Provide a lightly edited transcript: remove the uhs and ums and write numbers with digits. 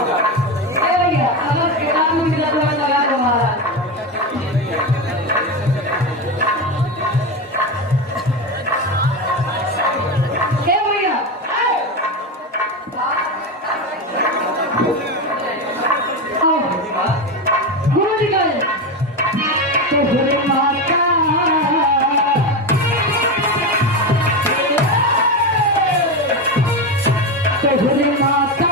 भैया समझ के नाम में जरूरत लगा दो महाराज भैया गुरु जी का तो भोले माता तो भोले माता